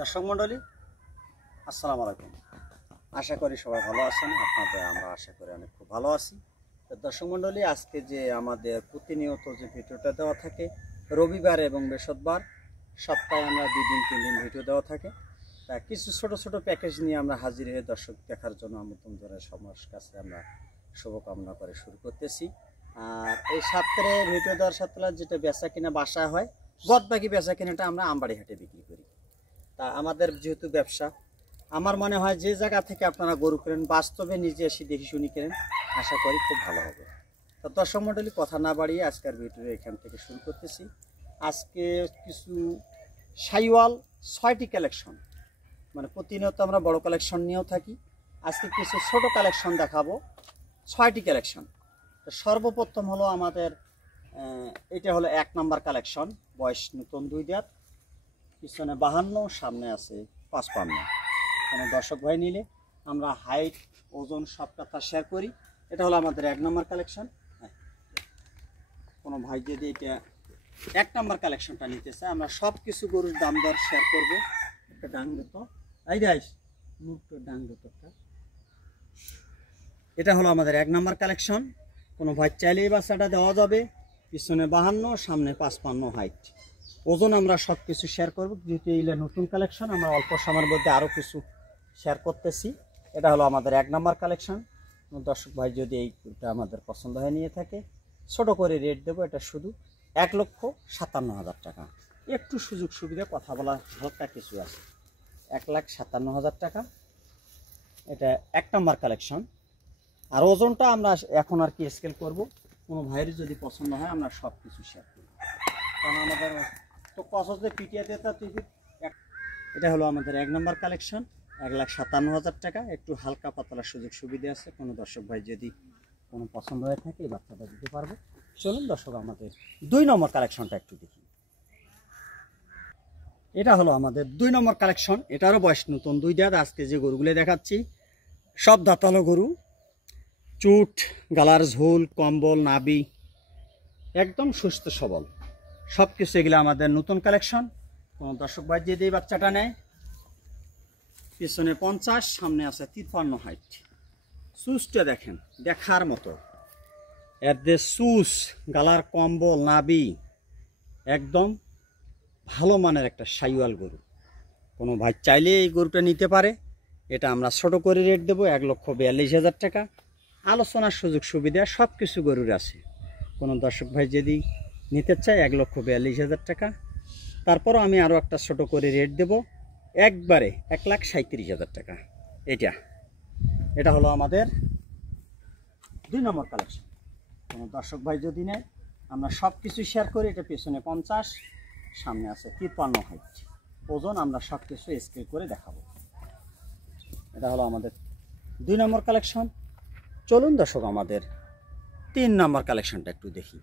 দর্শক মণ্ডলী আসসালামু আলাইকুম। আশা করি সবাই ভালো আছেন। আপনাদের আমরা আশা করি অনেক খুব ভালো আছি। তো দর্শক মণ্ডলী, আজকে যে আমাদের প্রতিনিয়ত যে ভিডিওটা দেওয়া থাকে রবিবার এবং বৃহস্পতিবার, সপ্তাহে আমরা 2 দিন 3 দিন ভিডিও দেওয়া থাকে। তা কিছু ছোট ছোট প্যাকেজ নিয়ে আমরা হাজির হয়ে দর্শক দেখার জন্য আমন্ত্রণ জানাই সবার কাছে আমরা শুভকামনা করে শুরু করতেছি। আর এই সপ্তাহে ভিডিও দেওয়ার সাথে যেটা বেচা কিনা বাসা হয়, বাদ বাকি বেচা কিনাটা আমরা আমবাড়ি হাটে বিক্রি করি। তা আমাদের যেহেতু ব্যবসা, আমার মনে হয় যে জায়গা থেকে আপনারা গরু কেনেন বাস্তবে নিজে এসে দেখি শুনি কেনেন, আশা করি খুব ভালো হবে। তো দর্শক মণ্ডলী, কথা না বাড়িয়ে আজকের ভিডিও এখান থেকে শুরু করতেছি। আজকে কিছু শাইওয়াল 6টি কালেকশন, মানে প্রতিনিয়ত আমরা বড় কালেকশন নিয়েও থাকি। আজকে কিছু ছোট কালেকশন দেখাবো, 6টি কালেকশন। তো সর্বপ্রথম হলো আমাদের এটা হলো 1 নম্বর কালেকশন, বয়স নতুন 2 দাঁত, পিছনে 52, সামনে আছে 55। কোনো দর্শক ভাই নিলে আমরা হাইট ওজন সব কথা শেয়ার করি। এটা হলো আমাদের 1 নম্বর কালেকশন। কোনো ভাই যদি এটা 1 নম্বর কালেকশনটা নিতে চায়, আমরা সব কিছু গরুর দাম দর শেয়ার করবো। একটা ডাং তো এই যাইস মুখটা ডাং তো। এটা হলো আমাদের 1 নম্বর কালেকশন। কোনো ভাই চাইলে এই বাচ্চাটা দেওয়া যাবে। পিছনে 52, সামনে 55 হাইট, ওজন আমরা সব কিছু শেয়ার করবো। যেহেতু এইটা নতুন কালেকশন, আমরা অল্প সময়ের মধ্যে আরও কিছু শেয়ার করতেছি। এটা হলো আমাদের 1 নম্বর কালেকশন। দর্শক ভাই যদি এইটা আমাদের পছন্দ হয়ে নিয়ে থাকে, ছোট করে রেট দেবো। এটা শুধু 1,57,000 টাকা। একটু সুযোগ সুবিধা কথা বলা হালকা কিছু আছে। 1,57,000 টাকা। এটা 1 নম্বর কালেকশন। আর ওজনটা আমরা এখন আর কি স্কেল করব, কোনো ভাইয়ের যদি পছন্দ হয় আমরা সব কিছু শেয়ার করব, কারণ আমাদের তো কসে পিটিয়ে দিতে। এটা হলো আমাদের 1 নম্বর কালেকশন, 1,57,000 টাকা। একটু হালকা পাতলা সুযোগ সুবিধা আছে। কোনো দর্শক ভাই যদি কোনো পছন্দ হয়ে থাকে এই বাচ্চাটা দিতে পারবো। চলুন দর্শক আমাদের 2 নম্বর কালেকশনটা একটু দেখি। এটা হলো আমাদের 2 নম্বর কালেকশন। এটারও বয়স নতুন 2 দাঁত। আজকে যে গরুগুলো দেখাচ্ছি সব দাঁতালো গরু, চুট, গালার ঝোল, কম্বল, নাবি একদম সুস্থ সবল সব কিছু। এগুলো আমাদের নতুন কালেকশন। কোনো দর্শক ভাই যদি এই বাচ্চাটা নেয়, পিছনে 50, সামনে আছে 53 হাইট। চুজটা দেখেন, দেখার মতো। এর যে চুজ, গালার, কম্বল, নাবি একদম ভালো মানের একটা শাইওয়াল গরু। কোনো ভাই চাইলে এই গরুটা নিতে পারে। এটা আমরা ছোট করে রেট দেবো 1,42,000 টাকা। আলোচনার সুযোগ সুবিধা সব কিছু গরুর আছে। কোনো দর্শক ভাই যদি নিতে চায় 1,42,000 টাকা। তারপরও আমি আরও একটা ছোট করে রেট দেব একবারে 1,37,000 টাকা। এটা হলো আমাদের 2 নম্বর কালেকশন। কোনো দর্শক ভাই যদি নেয় আমরা সব কিছু শেয়ার করি। এটা পেছনে 50, সামনে আছে 53 হাইট, ওজন আমরা সব কিছু স্কেল করে দেখাবো। এটা হলো আমাদের 2 নম্বর কালেকশন। চলুন দর্শক আমাদের 3 নম্বর কালেকশনটা একটু দেখি।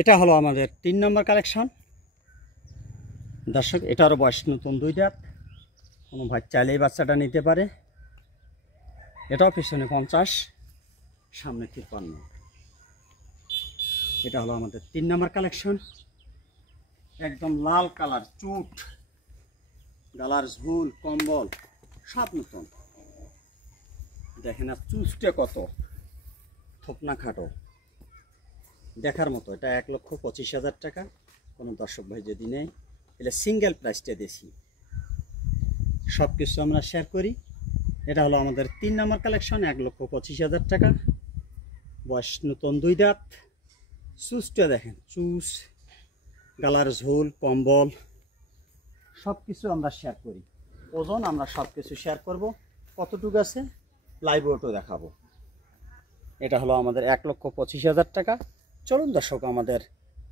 এটা হলো আমাদের 3 নম্বর কালেকশন। দর্শক এটারও বয়স নতুন 2 দাঁত। কোনো ভাই চাইলে এই বাচ্চাটা নিতে পারে। এটাও পিছনে 50, সামনে 53। এটা হলো আমাদের 3 নম্বর কালেকশন। একদম লাল কালার, চুট, গালার ঝুল, কম্বল সব নতুন। দেখেন আর চুজটা কত থোপনা খাটো, দেখার মতো। এটা 1,25,000 টাকা। কোনো দর্শক ভাই যদি নেয়, এটা সিঙ্গেল প্রাইসটা দিয়েছি। সব কিছু আমরা শেয়ার করি। এটা হলো আমাদের 3 নম্বর কালেকশন, 1,25,000 টাকা। বয়স নতুন 2 দাঁত। চুজটা দেখেন, চুজ, গালার ঝোল, কম্বল সব কিছু আমরা শেয়ার করি। ওজন আমরা সব কিছু শেয়ার করব। কতটুকু আছে লাইভ ওয়েটও দেখাবো। এটা হলো আমাদের 1,25,000 টাকা। চলুন দর্শক আমাদের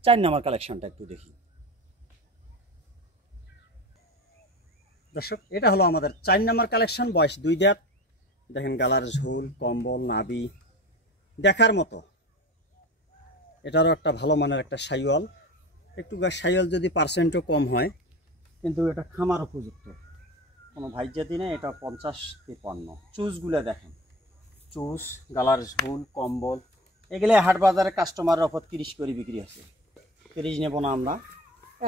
4 নম্বর কালেকশনটা একটু দেখি। দর্শক এটা হলো আমাদের 4 নম্বর কালেকশন, বয়স 2 দাঁত। দেখেন গালার ঝোল, কম্বল, নাবি দেখার মতো। এটারও একটা ভালো মানের একটা শাইওয়াল। একটু শাইওয়াল যদি পার্সেন্টও কম হয়, কিন্তু এটা খামার উপযুক্ত। কোনো ভাই যদি নেয় এটা 50, 53। চুজগুলো দেখেন, চুজ, গালার ঝোল, কম্বল এগুলো হাট বাজারে কাস্টমারের অফার 30 করে বিক্রি আছে। 30 নেব না আমরা,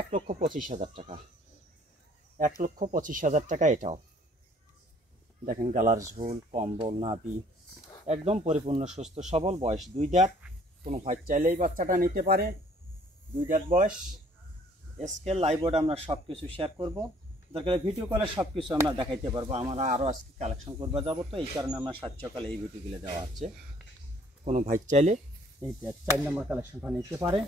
1,25,000 টাকা। 1,25,000 টাকা। এটাও দেখেন গালার ঝোল, কম্বল, নাভি, একদম পরিপূর্ণ সুস্থ সবল, বয়স 2 দাঁত। কোনো ভাই চাইলেই বাচ্চাটা নিতে পারে। 2 দাঁত বয়স। স্কেল লাইভবোর্ড আমরা সব কিছু শেয়ার করব, দরকার ভিডিও কলে সব কিছু আমরা দেখাইতে পারবো। আমরা আরও আজকে কালেকশন করবো যাব, তো এই কারণে আমরা সাত সকালে এই ভিডিওগুলো দেওয়া হচ্ছে। কোনো ভাই চাইলে এই 4 নম্বর কালেকশনটা নিতে পারে।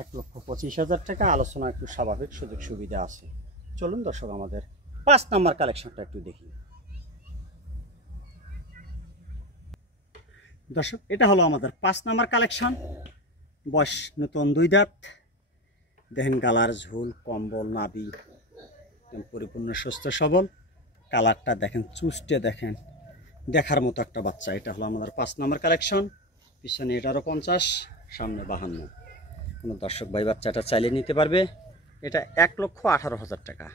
1,25,000 টাকা। আলোচনা একটু স্বাভাবিক, সুযোগ সুবিধা আছে। চলুন দর্শক আমাদের 5 নম্বর কালেকশনটা একটু দেখি। দর্শক এটা হলো আমাদের 5 নম্বর কালেকশন। বয়স নতুন 2 দাঁত। দেখেন গালার ঝোল, কম্বল, নাভি, পরিপূর্ণ সুস্থ সবল। কালারটা দেখেন, চুষ্টে দেখেন, দেখার মতো একটা বাচ্চা। এটা হলো আমাদের 5 নম্বর কালেকশন। পিছনে এটারও 50, সামনে 52। কোনো দর্শক ভাই বাচ্চাটা চাইলে নিতে পারবে। এটা 1,18,000 টাকা।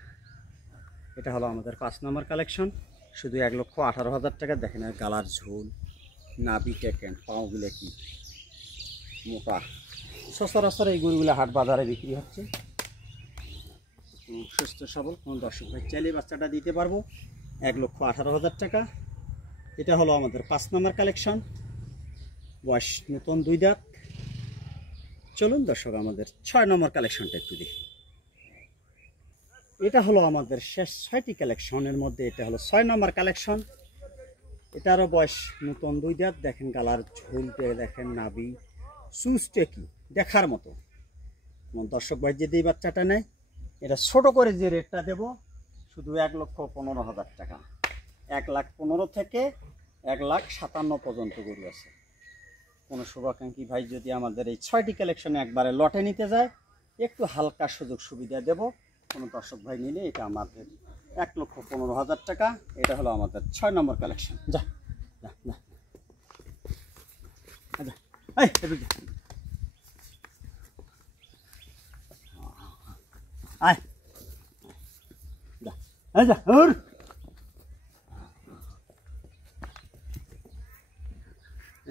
এটা হলো আমাদের 5 নম্বর কালেকশন, শুধু 1,18,000 টাকা। দেখেন আর গালার ঝোল, নাভি টেকেন, পাওগুলো কি মোটা। সচরাচর এই গরুগুলো হাট বাজারে বিক্রি হচ্ছে। সুস্থ সবল কোনো দর্শক ভাই চাইলে বাচ্চাটা দিতে পারবো। 1,18,000 টাকা। এটা হলো আমাদের 5 নম্বর কালেকশন। বয়স নতুন 2 দাঁত। চলুন দর্শক আমাদের 6 নম্বর কালেকশনটা একটু দেখি। এটা হলো আমাদের শেষ 6টি কালেকশনের মধ্যে এটা হলো 6 নম্বর কালেকশন। এটারও বয়স নতুন 2 দাঁত। দেখেন গালার ঝোলটে দেখেন, নাভি সুচটে কি দেখার মতো। দর্শক ভাই যদি এই বাচ্চাটা নেয়, এটা ছোট করে যে রেটটা দেব শুধু 1,15,000 টাকা। 1,15,000 থেকে 1,57,000 পর্যন্ত গরু আছে। কোনো শুভাকাঙ্ক্ষী ভাই যদি আমাদের এই 6টি কালেকশনে একবারে লটে নিতে যায়, একটু হালকা সুযোগ সুবিধা দেব। কোনো দর্শক ভাই নিলে এটা আমাদের 1,15,000 টাকা। এটা হলো আমাদের 6 নম্বর কালেকশন। যা যা যা এই আয় যা এই যা ওর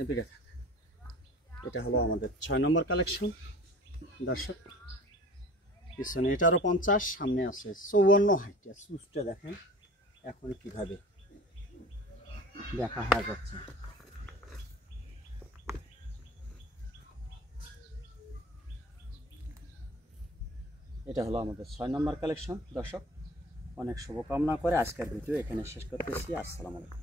এদিকে। এটা হলো আমাদের 6 নম্বর কালেকশন। দর্শক পিছনে এটারও 50, সামনে আছে 54। হাইটটা সুচটা দেখেন এখন কিভাবে দেখা হয়ে যাচ্ছে। এটা হলো আমাদের 6 নম্বর কালেকশন। দর্শক অনেক শুভকামনা করে আজকের ভিডিও এখানে শেষ করতেছি। আসসালামু আলাইকুম।